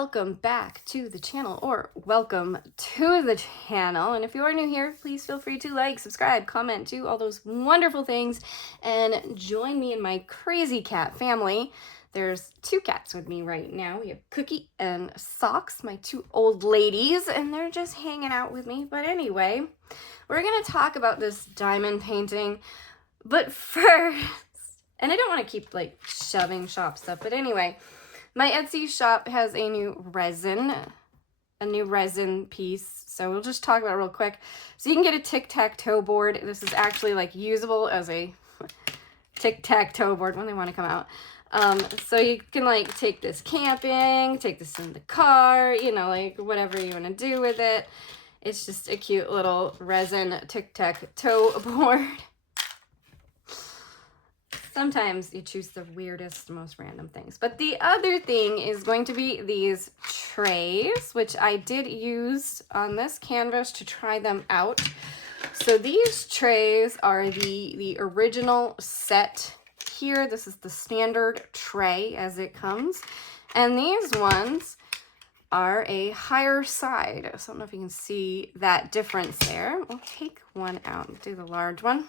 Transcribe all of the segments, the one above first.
welcome back to the channel, or welcome to the channel. And if you are new here, please feel free to like, subscribe, comment, do all those wonderful things, and join me in my crazy cat family. There's two cats with me right now. We have Cookie and Socks, my two old ladies, and they're just hanging out with me. But anyway, we're gonna talk about this diamond painting, but first, and I don't want to keep like shoving shop stuff, but anyway, my Etsy shop has a new resin piece, so we'll just talk about it real quick. So you can get a tic-tac-toe board. This is actually like usable as a tic-tac-toe board when they want to come out. So you can like take this camping, take this in the car, you know, like whatever you want to do with it. It's just a cute little resin tic-tac-toe board. Sometimes you choose the weirdest, most random things. But the other thing is going to be these trays, which I did use on this canvas to try them out. So these trays are the original set here. This is the standard tray as it comes. And these ones are a higher side. So I don't know if you can see that difference there. We'll take one out and do the large one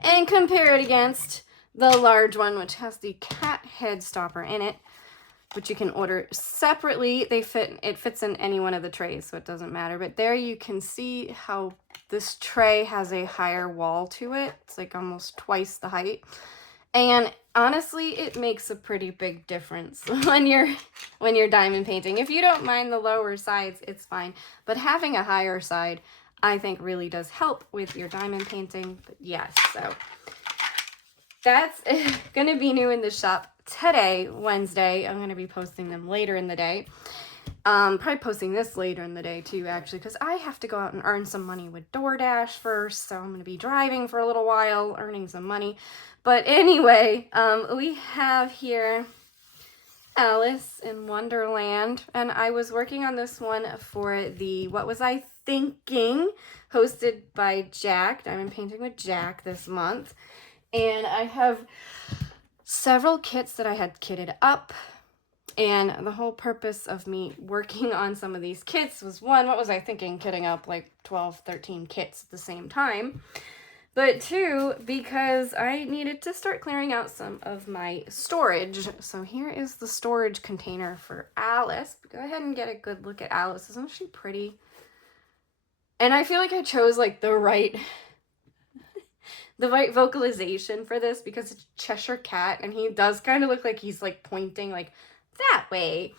and compare it against the large one, which has the cat head stopper in it, which you can order separately. It fits in any one of the trays, so it doesn't matter. But there you can see how this tray has a higher wall to it. It's like almost twice the height. And honestly, it makes a pretty big difference when you're diamond painting. If you don't mind the lower sides, it's fine. But having a higher side, I think, really does help with your diamond painting. But yes, so that's going to be new in the shop today, Wednesday. I'm going to be posting them later in the day. Probably posting this later in the day too, actually, because I have to go out and earn some money with DoorDash first. So I'm going to be driving for a little while, earning some money. But anyway, we have here Alice in Wonderland. And I was working on this one for the What Was I Thinking, hosted by Jack, Diamond Painting with Jack, this month. And I have several kits that I had kitted up. And the whole purpose of me working on some of these kits was, one, what was I thinking, kitting up like 12, 13 kits at the same time? But two, because I needed to start clearing out some of my storage. So here is the storage container for Alice. Go ahead and get a good look at Alice. Isn't she pretty? And I feel like I chose like the right vocalization for this, because it's Cheshire Cat and he does kind of look like he's like pointing like that way.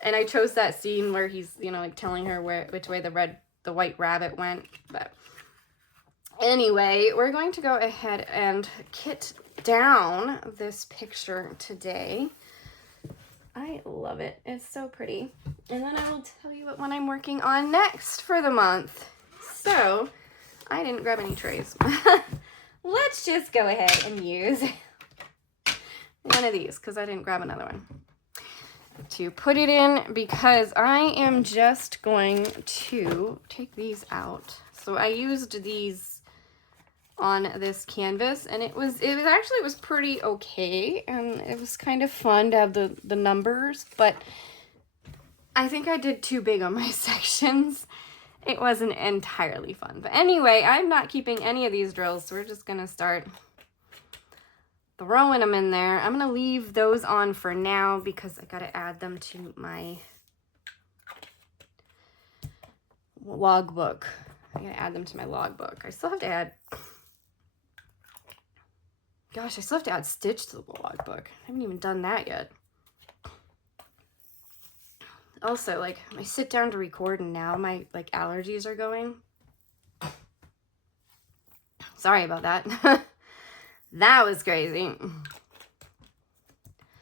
And I chose that scene where he's, you know, like telling her which way the white rabbit went. But anyway, we're going to go ahead and kit down this picture today. I love it. It's so pretty. And then I will tell you what one I'm working on next for the month. So I didn't grab any trays. Let's just go ahead and use one of these, because I didn't grab another one to put it in, because I am just going to take these out. So I used these on this canvas, and it was pretty okay, and it was kind of fun to have the numbers, but I think I did too big on my sections. It wasn't entirely fun. But anyway, I'm not keeping any of these drills, so we're just going to start throwing them in there. I'm going to leave those on for now because I got to add them to my logbook. I got to add them to my logbook. I still have to add... Gosh, I still have to add Stitch to the logbook. I haven't even done that yet. Also, like, I sit down to record and now my, like, allergies are going. Sorry about that. That was crazy.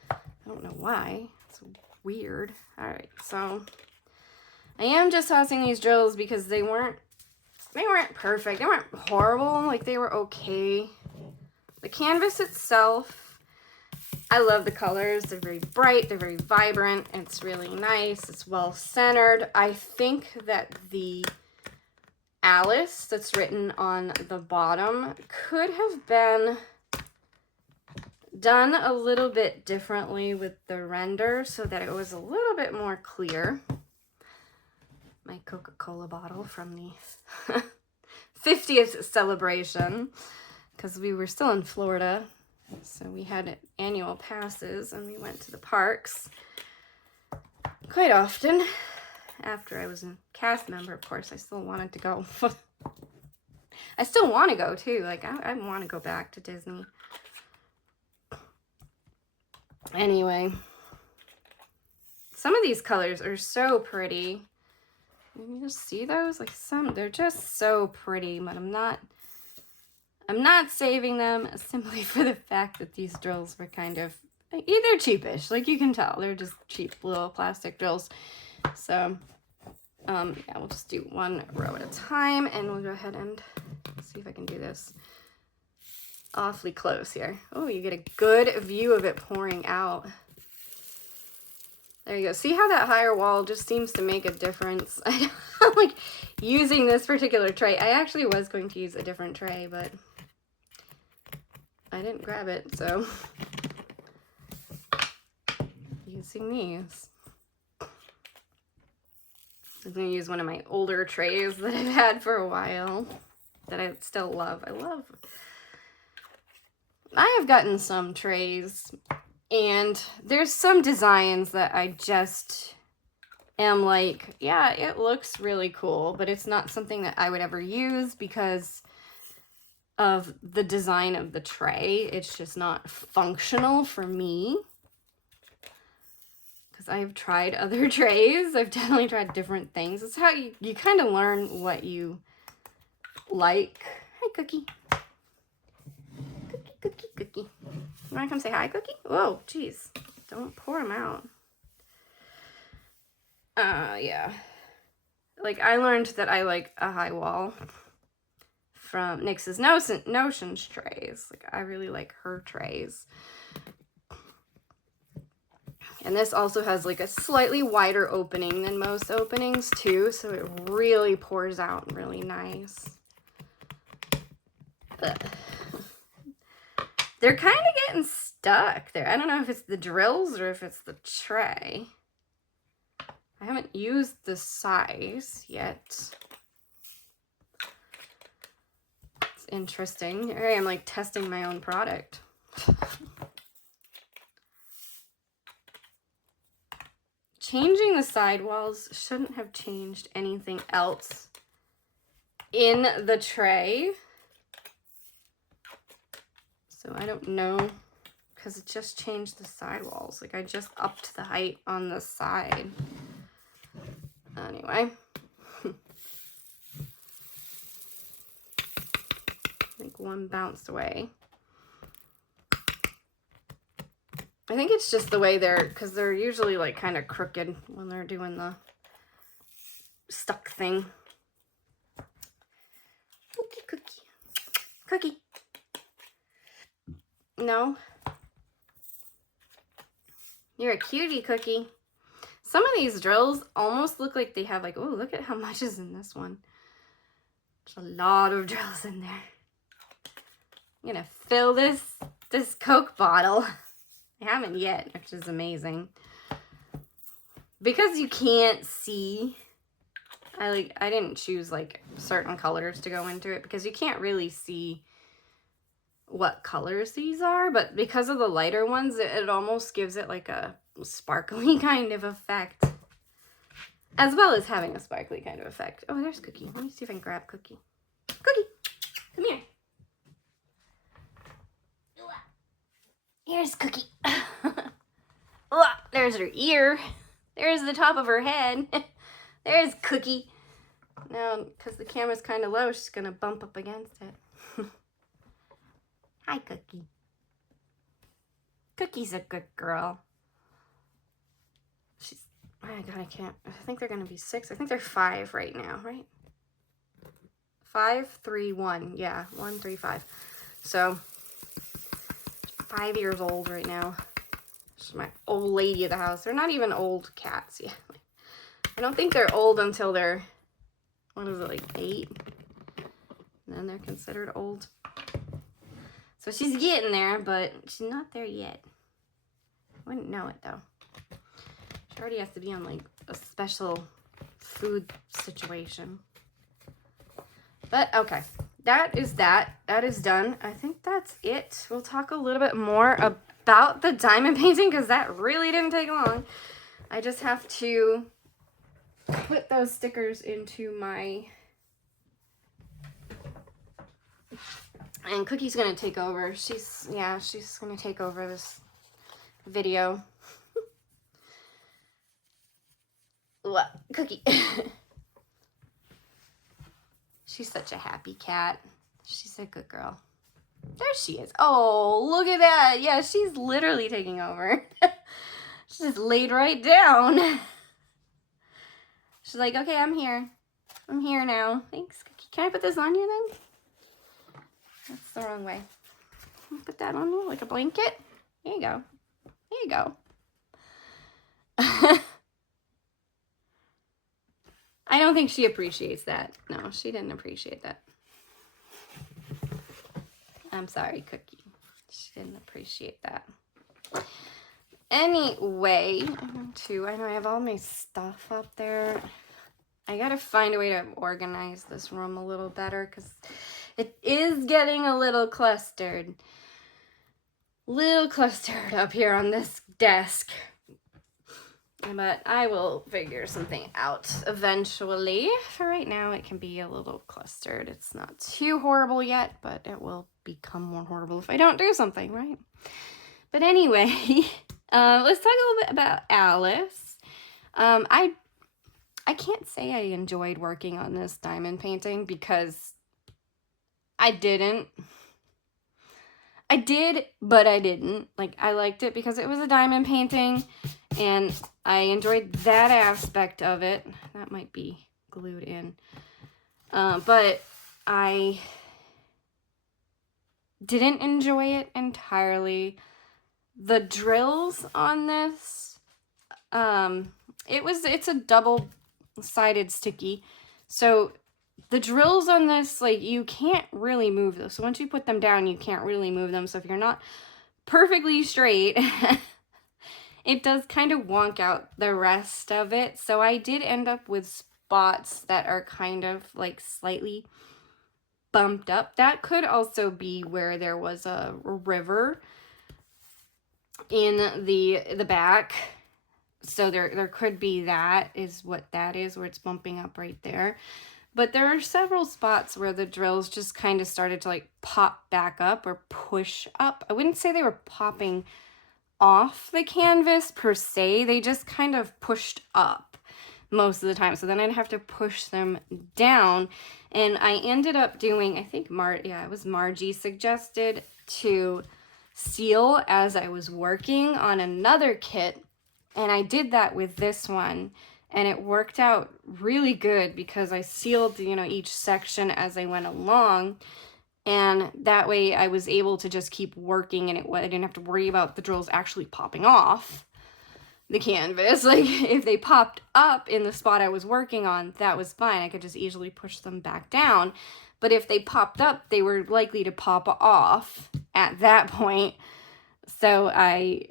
I don't know why. It's weird. Alright, so I am just tossing these drills because they weren't perfect. They weren't horrible. Like, they were okay. The canvas itself, I love the colors. They're very bright. They're very vibrant. It's really nice. It's well centered. I think that the Alice that's written on the bottom could have been done a little bit differently with the render so that it was a little bit more clear. My Coca-Cola bottle from the 50th celebration, because we were still in Florida, so we had annual passes and we went to the parks quite often. After I was a cast member, of course, I still wanted to go. I still want to go too. Like, I want to go back to Disney. Anyway, some of these colors are so pretty. You just see those? Like, they're just so pretty, but I'm not saving them simply for the fact that these drills were kind of, they're cheapish. Like, you can tell, they're just cheap little plastic drills. So, yeah, we'll just do one row at a time, and we'll go ahead and see if I can do this awfully close here. Oh, you get a good view of it pouring out. There you go. See how that higher wall just seems to make a difference? I don't like using this particular tray. I actually was going to use a different tray, but I didn't grab it, so using these. I'm going to use one of my older trays that I've had for a while that I still love. I have gotten some trays, and there's some designs that I just am like, yeah, it looks really cool, but it's not something that I would ever use because of the design of the tray. It's just not functional for me. Because I've tried other trays. I've definitely tried different things. It's how you kind of learn what you like. Hi, Cookie. Cookie. You want to come say hi, Cookie? Whoa, jeez. Don't pour them out. Yeah. Like, I learned that I like a high wall from NYX's Notions trays. Like, I really like her trays. And this also has like a slightly wider opening than most openings too, so it really pours out really nice. Ugh. They're kind of getting stuck there. I don't know if it's the drills or if it's the tray. I haven't used the size yet. It's interesting. Here I am like testing my own product. Changing the sidewalls shouldn't have changed anything else in the tray. So I don't know, because it just changed the sidewalls. Like, I just upped the height on the side. Anyway. I think one bounced away. I think it's just the way because they're usually like kind of crooked when they're doing the stuck thing. Cookie. No. You're a cutie, Cookie. Some of these drills almost look like they have like, oh, look at how much is in this one. There's a lot of drills in there. I'm gonna fill this Coke bottle. I haven't yet, which is amazing. Because you can't see, I didn't choose like certain colors to go into it because you can't really see what colors these are, but because of the lighter ones, it almost gives it like a sparkly kind of effect, as well as having a sparkly kind of effect. Oh, there's Cookie. Let me see if I can grab Cookie. Cookie, come here. Here's Cookie. Oh, there's her ear. There's the top of her head. There's Cookie. Now, because the camera's kind of low, she's going to bump up against it. Hi, Cookie. Cookie's a good girl. She's, oh my God, I think they're going to be 6. I think they're 5 right now, right? 5, 3, 1. Yeah, 1, 3, 5. So, 5 years old right now. She's my old lady of the house. They're not even old cats yet. I don't think they're old until they're, what is it, like 8? And then they're considered old. So So she's getting there, but she's not there yet. Wouldn't know it though. She already has to be on like a special food situation. But okay, that is that. That is done. I think that's it. We'll talk a little bit more about the diamond painting because that really didn't take long. I just have to put those stickers into my... And Cookie's gonna take over. She's gonna take over this video. What? Cookie. She's such a happy cat. She's a good girl. There she is. Oh, look at that. Yeah, she's literally taking over. She just laid right down. She's like, okay, I'm here. I'm here now. Thanks, Cookie. Can I put this on you then? That's the wrong way. Put that on you like a blanket. There you go. There you go. I don't think she appreciates that. No, she didn't appreciate that. I'm sorry, Cookie. She didn't appreciate that. Anyway, I know I have all my stuff up there. I gotta find a way to organize this room a little better because it is getting a little clustered. Up here on this desk. But I will figure something out eventually. For right now, it can be a little clustered. It's not too horrible yet, but it will become more horrible if I don't do something, right? But anyway, let's talk a little bit about Alice. I can't say I enjoyed working on this diamond painting because I didn't. I did, but I didn't. Like, I liked it because it was a diamond painting, and I enjoyed that aspect of it. That might be glued in. But I didn't enjoy it entirely. The drills on this, it's a double-sided sticky. So the drills on this, like, you can't really move them. So once you put them down, you can't really move them. So if you're not perfectly straight, it does kind of wonk out the rest of it. So I did end up with spots that are kind of like slightly bumped up. That could also be where there was a river in the back. So there could be that is what that is, where it's bumping up right there. But there are several spots where the drills just kind of started to like pop back up or push up. I wouldn't say they were popping off the canvas per se. They just kind of pushed up most of the time. So then I'd have to push them down. And I ended up doing, I think it was Margie suggested to seal as I was working on another kit. And I did that with this one. And it worked out really good because I sealed, each section as I went along. And that way I was able to just keep working and I didn't have to worry about the drills actually popping off the canvas. Like, if they popped up in the spot I was working on, that was fine. I could just easily push them back down. But if they popped up, they were likely to pop off at that point. So I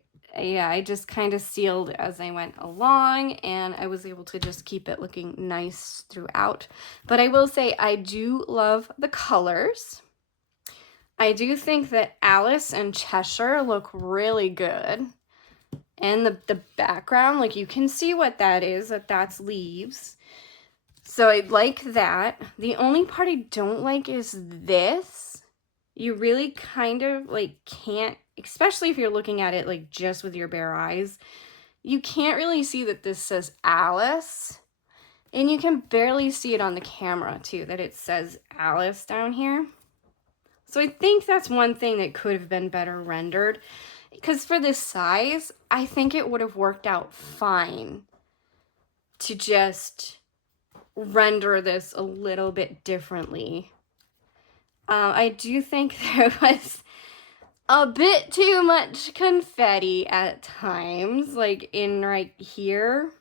just kind of sealed as I went along, and I was able to just keep it looking nice throughout. But I will say I do love the colors. I do think that Alice and Cheshire look really good. And the background, like, you can see what that is, that's leaves. So I like that. The only part I don't like is this. You really kind of, like, can't, especially if you're looking at it, like, just with your bare eyes, you can't really see that this says Alice. And you can barely see it on the camera, too, that it says Alice down here. So I think that's one thing that could have been better rendered. Because for this size, I think it would have worked out fine to just render this a little bit differently. I do think there was a bit too much confetti at times, like in right here.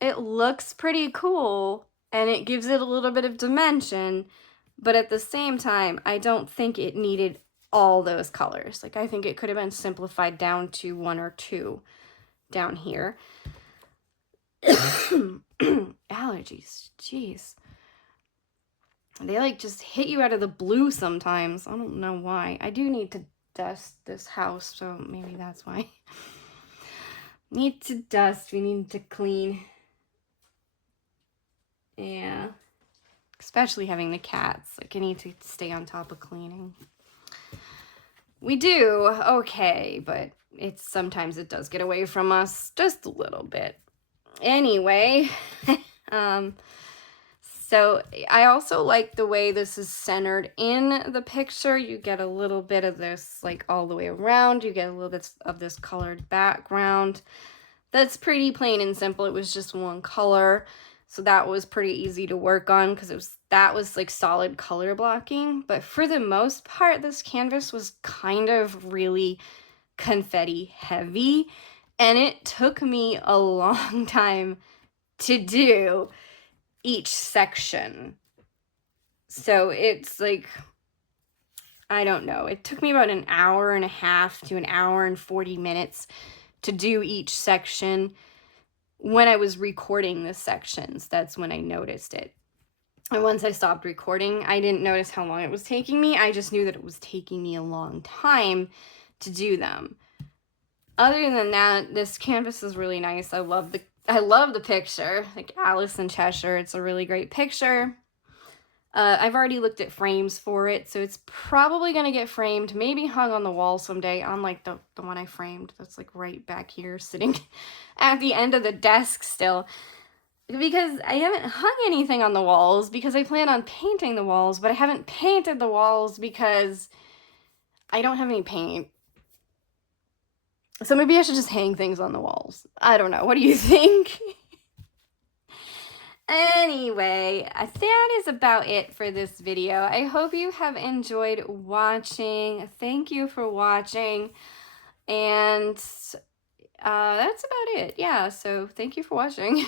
It looks pretty cool and it gives it a little bit of dimension, but at the same time, I don't think it needed all those colors. Like, I think it could have been simplified down to 1 or 2 down here. Allergies, jeez. They like just hit you out of the blue sometimes. I don't know why. I do need to dust this house, so maybe that's why. Need to dust, we need to clean. Yeah. Especially having the cats. Like, I need to stay on top of cleaning. We do okay, but sometimes it does get away from us just a little bit. Anyway, so I also like the way this is centered in the picture. You get a little bit of this like all the way around. You get a little bit of this colored background. That's pretty plain and simple. It was just one color. So that was pretty easy to work on because that was like solid color blocking. But for the most part, this canvas was kind of really confetti heavy. And it took me a long time to do each section. So it's like, I don't know. It took me about an hour and a half to an hour and 40 minutes to do each section. When I was recording the sections, that's when I noticed it. And once I stopped recording, I didn't notice how long it was taking me. I just knew that it was taking me a long time to do them. Other than that, this canvas is really nice. I love the picture, like Alice in Cheshire. It's a really great picture. I've already looked at frames for it, so it's probably going to get framed, maybe hung on the wall someday, unlike the one I framed that's like right back here sitting at the end of the desk still. Because I haven't hung anything on the walls because I plan on painting the walls, but I haven't painted the walls because I don't have any paint. So maybe I should just hang things on the walls. I don't know. What do you think? Anyway, that is about it for this video. I hope you have enjoyed watching. Thank you for watching. And that's about it. Yeah, so thank you for watching.